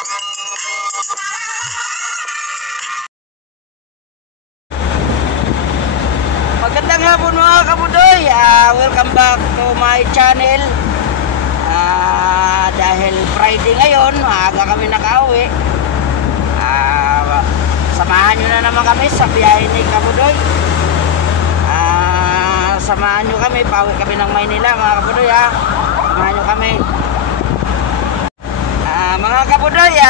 Magandang hapon mga kabudoy, welcome back to my channel. Dahil Friday ngayon, maaga kami nakauwi. Samahan nyo na naman kami sa biyahe ni kabudoy. Samahan nyo kami, pauwi kami ng Maynila mga kabudoy. Samahan nyo kami. Mga kabudoy,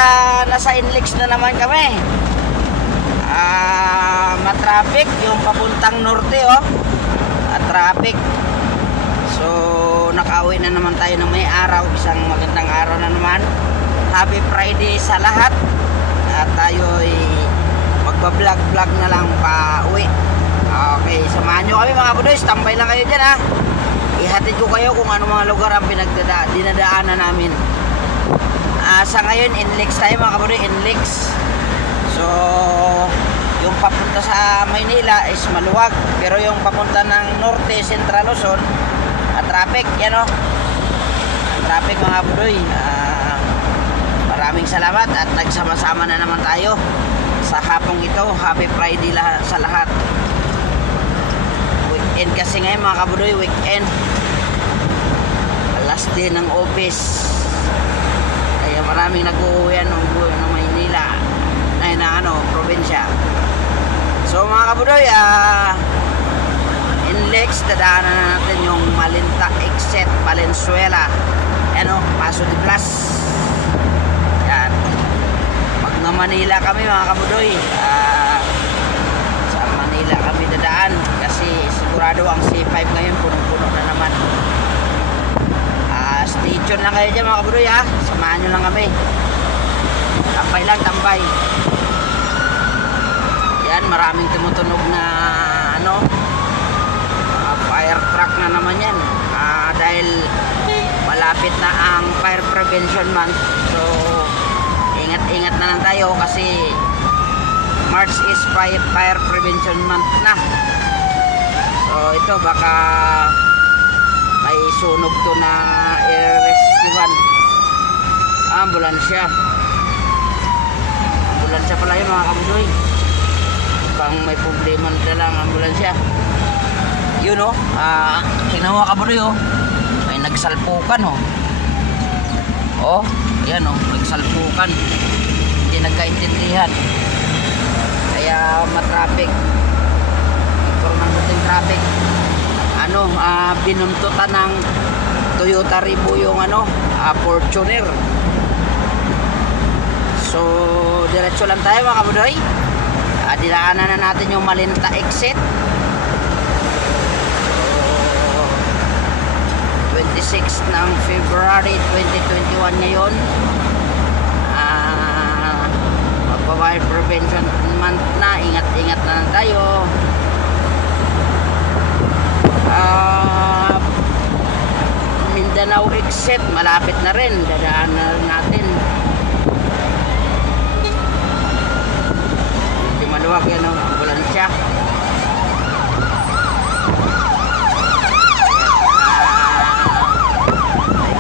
nasa Inlex na naman kami. Matraffic yung papuntang norte, traffic. So nakauwi na naman tayo ng may araw, isang magandang araw na naman. Happy Friday sa lahat. At tayo'y magba-vlog na lang pa uwi. Okay, samahan nyo kami mga kabudoy, standby lang kayo dyan ihatid ko kayo kung ano mga lugar ang dinadaanan namin. Sa ngayon Inlex tayo mga kabudoy, Inlex. So yung papunta sa Maynila is maluwag, pero yung papunta ng Norte, Central Luzon, traffic, yan traffic mga kabudoy. Maraming salamat at nagsama-sama na naman tayo sa hapong ito. Happy Friday sa lahat. Weekend kasi ngayon mga kabudoy, weekend, last day ng office, kaya maraming nag-uuwian ng Maynila na probinsya. So mga kabudoy, Inlex, dadaanan na natin yung Malinta exit Valenzuela, Paso de Blas. Yan, pag na Manila kami mga kabudoy, sa Manila kami dadaan kasi sigurado ang C5 ngayon puno-puno na naman. Stay tuned lang kayo dyan mga kabudoy, samahan nyo lang kami. Tambay lang, tambay. Yan, maraming tumutunog na fire truck na naman yan. Dahil malapit na ang Fire Prevention Month. So ingat-ingat na lang tayo kasi March is Fire Prevention Month na. So ito baka may sunog to na i-rescuehan. Ambulansya pala yun mga kabudoy. Pang may problema na lang ambulansya. Yun tingnan mo kabudoy, may nagsalpukan yan nagsalpukan, hindi nagkaintindihan, kaya matraffic, nagkaroon ng traffic. Binuntutan ng Toyota Revo yung Fortuner. So diretso lang tayo mga kabudoy. Dinaanan na natin yung Malinta exit. 26 ng February 2021 ngayon. Fire Prevention Month na, ingat-ingat na lang tayo. Mindanao exit malapit na rin, dadaan na natin. Hindi maluwag yan ambulansya.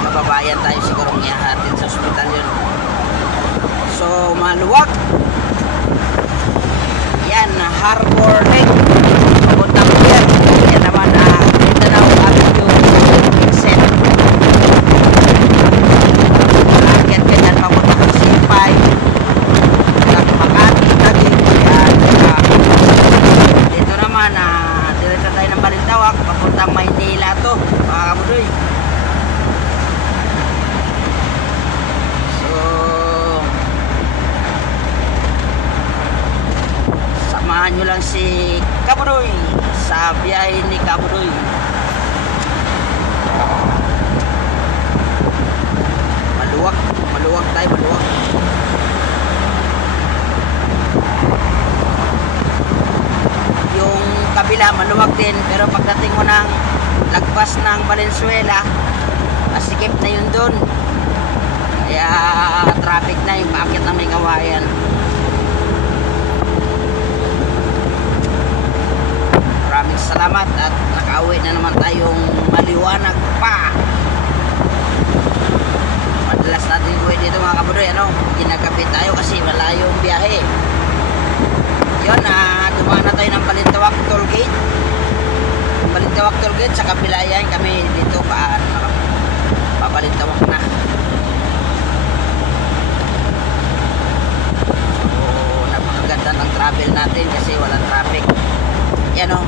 Kababayan tayo siguro niyahatid sa ospital yun. So maluwag yan, Harbor Lake papuntang pier. Yan naman Mindanao Avenue exit. Akit ganyan papuntang C5 Makati, Taguig. Dito naman diretso tayo ng Balintawak papuntang Maynila to mga kabudoy. Samahan nyo lang si Kabudoy sa biyahe ni Kabudoy. Maluwag tayo, maluwag. Yung kabila maluwag din, pero pagdating mo ng lagpas ng Valenzuela, masikip na yun dun. Kaya traffic na yung paakit ng may kawayan. Maraming salamat at nakauwi na naman tayong maliwanag pa. Madalas natin uwi dito mga kabudoy, ano, ginagabi tayo kasi malayo yung biyahe. Yun, dumaan na tayo ng Balintawak Tollgate. Balintawak Tollgate, sa kabila yan kami dito pabalintawak na. So, napakaganda ng travel natin kasi walang traffic. Yan o,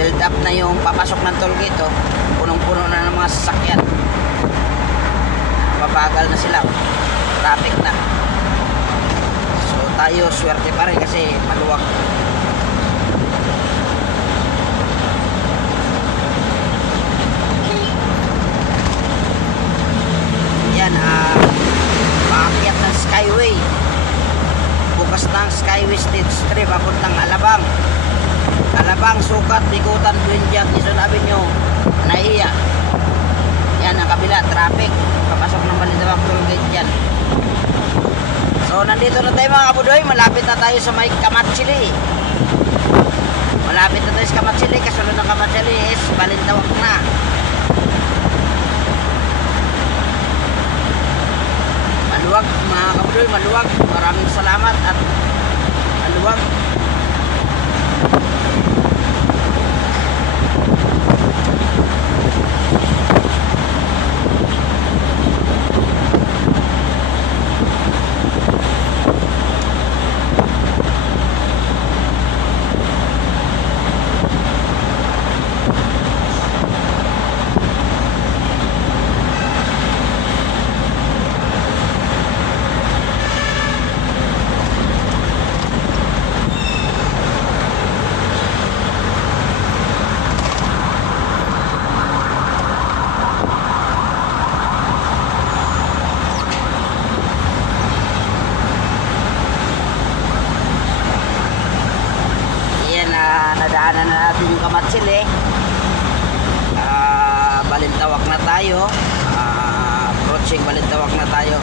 build up na yung papasok ng tollgate o. Punong-puno na ng mga sasakyan. Mabagal na sila. Traffic na. So tayo swerte pa rin kasi maluwag. Yan, paakyat ng Skyway. Bukas ng Skyway Stage 3 papuntang Alabang. Alabang, Sukat, Bikutan, Buendia, Quezon Avenue, Nahiya. Yan ang kabila, traffic. Papasok ng Balintawak Tollgate yan. So nandito na tayo mga kabudoy. Malapit na tayo sa may Kamatsili. Malapit na tayo sa Kamatsili. Kasunod ng Kamatsili is Balintawak na. Maluwag mga kabudoy, maluwag. Maraming salamat at maluwag. Nadaanan na natin yung Kamatsili. Balintawak na tayo. Approaching Balintawak na tayo.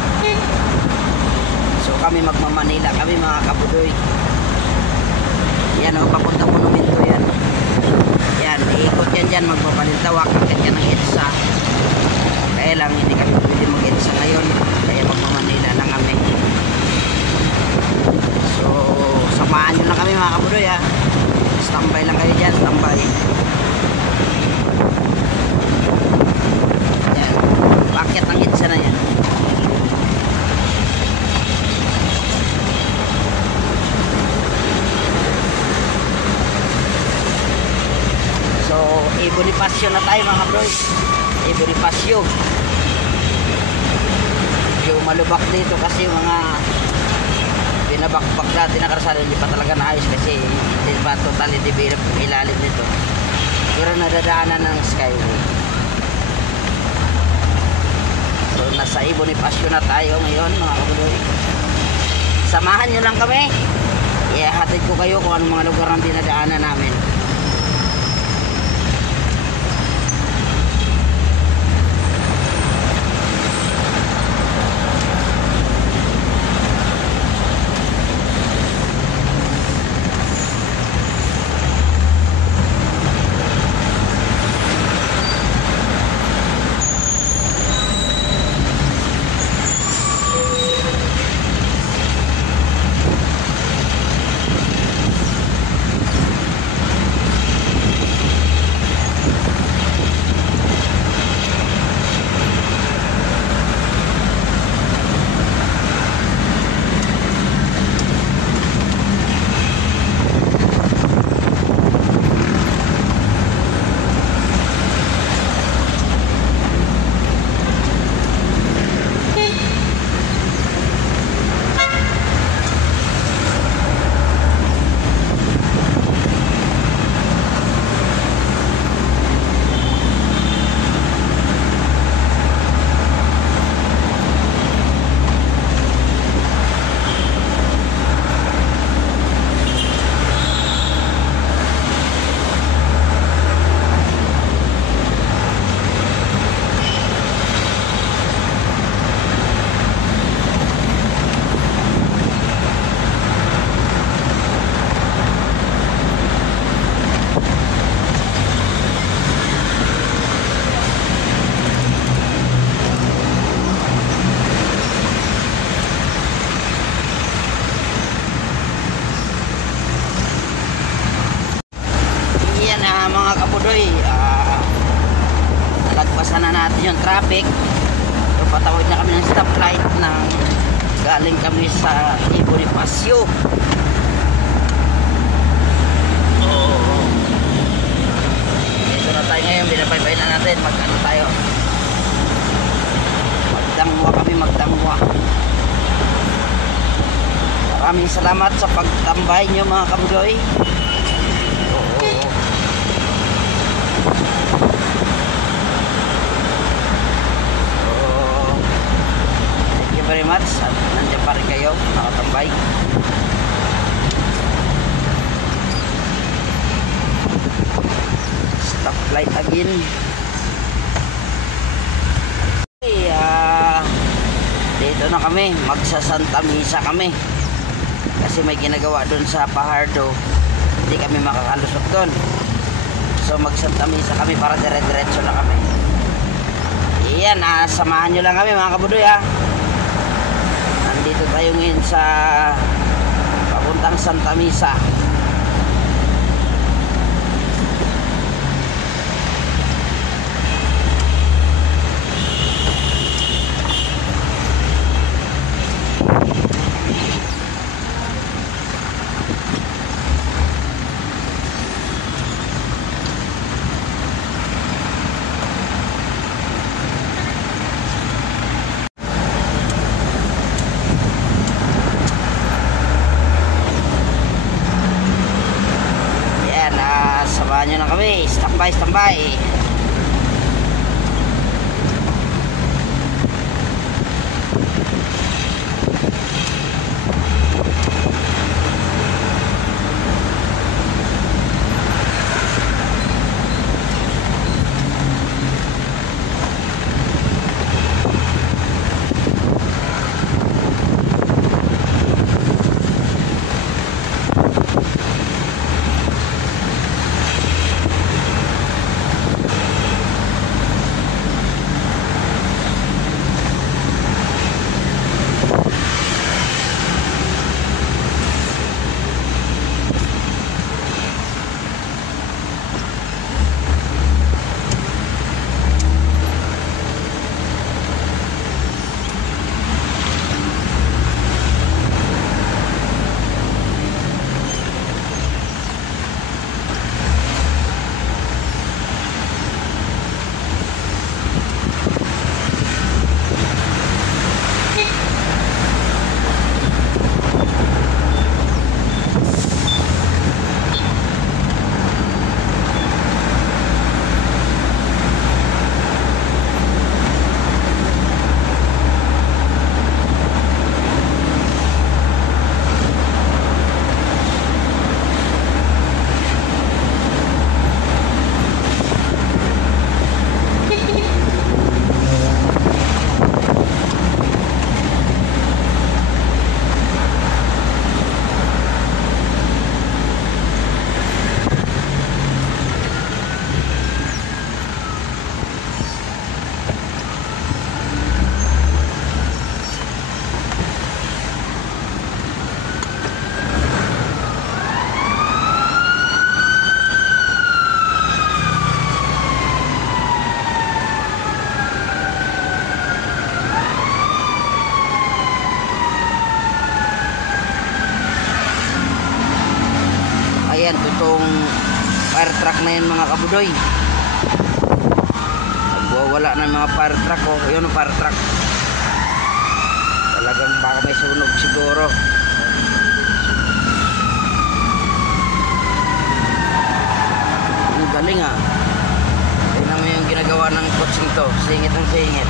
So kami magmamanila kami mga kabudoy. Yan o, papunta monumento yan. Yan, iikot yan dyan, magbabalintawak. Akit yan ng EDSA. Kaya lang hindi kami pwede mag-EDSA ngayon. Kaya magmamanila lang kami. So samahan nyo lang kami mga kabudoy ha. Standby lang kayo dyan, standby. Yan, paket ng EDSA na yan. So, Bonifacio na tayo mga bro. Bonifacio. Yung malubak dito kasi mga binabakbak dati na karasada hindi pa talaga naayos kasi hindi pa totally develop yung ilalim nito. Pero nadadaanan ng Skyway. So nasa Bonifacio na tayo ngayon mga kabuloy. Samahan nyo lang kami. Ihatid ko kayo kung anong mga lugar ang dinadaanan namin. natin yung traffic. So patawid na kami ng stoplight ng galing kami sa Bonifacio. Dito na tayo ngayon, binabaybay na natin. Magkano tayo? Magdangwa kami, magdangwa. Maraming salamat sa pagtambay nyo mga kabudoy. Thank you very much. At nandiyan pa rin kayo, nakatambay. Stoplight again. Dito na kami, magsa-Santa Misa kami. Kasi may ginagawa doon sa Pajardo, hindi kami makakalusot doon. So mag-Santa Misa kami para dire-diretso na kami. Iyan, samahan nyo lang kami mga kabudoy ha. Nandito tayo ngayon sa papuntang Santa Misa. Samahan nyo na kami. Standby, standby. Ayan, tutong fire truck na yun mga kabudoy. Nagwawala na mga fire truck. Oh, yun ang fire truck. Talagang baka may sunog siguro. Ang galing ah. Tingnan mo yung ginagawa ng coaching to. Singit ang singit.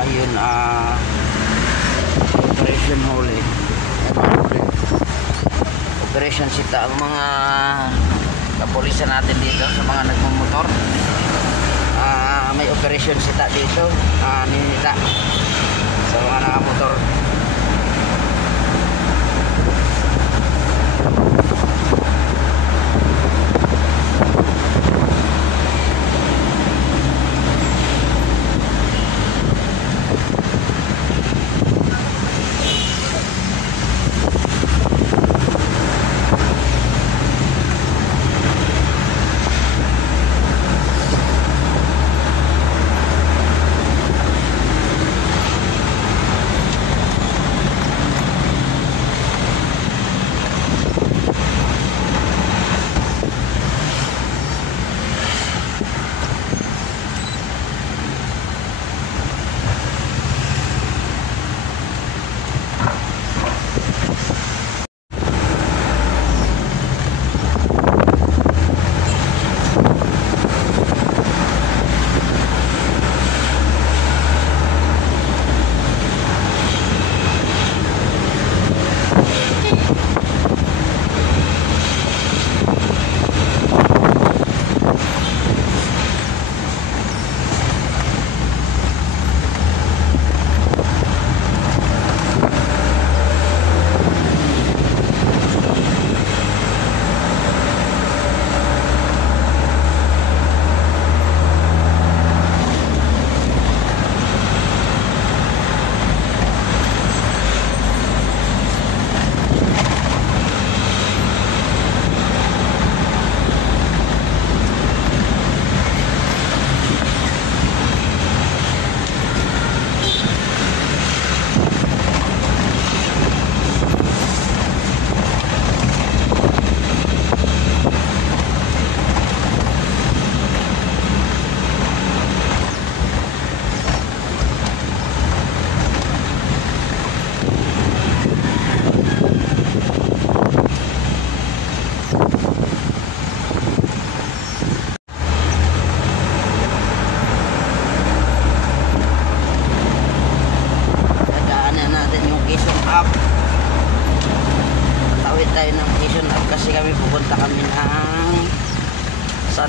Ayun, Operation Holy. Operation Sita ang mga kapulisan natin dito sa mga nagmumotor. May Operation Sita dito, ninita sa mga nakamotor.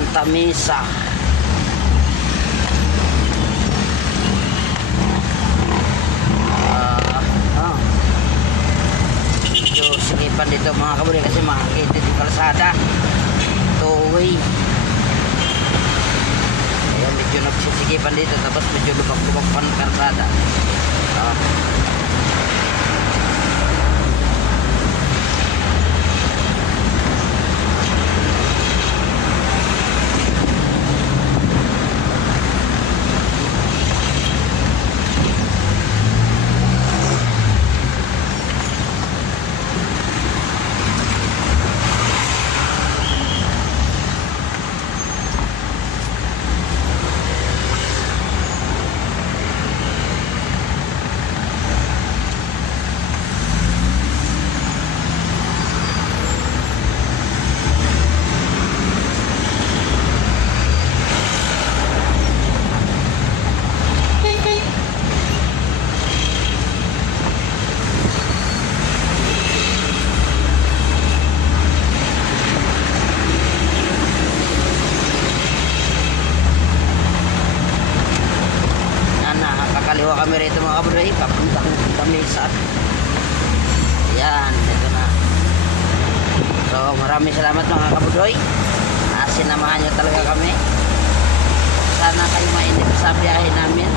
Santa Mesa. Medyo sikipan dito mga kabuday kasi makakita yung kalsada. Two-way. Ayan, medyo nagsisikipan dito tapos medyo lubak-lubak pa ng kalsada. Kaliwa kami rito mga kabuday, papuntang kami sa ayan, ito na. So maraming salamat mga kabuday, sinamahan nyo talaga kami. Sana kayo mainip sa biyahe namin.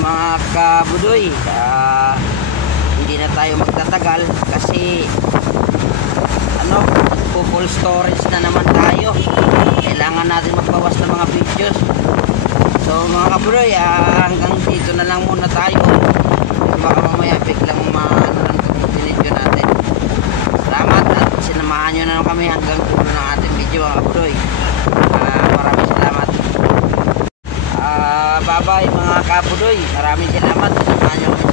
Mga kabudoy, hindi na tayo magtatagal kasi full storage na naman tayo. Kailangan natin magbawas ng mga videos. So mga kabudoy, hanggang dito na lang muna tayo. Baka mamaya biglang lang itong video natin. Salamat at sinamahan nyo na lang kami hanggang dulo ng ating video mga kabudoy. Maraming salamat. Bye bye mga kabudoy, maraming salamat sa inyo.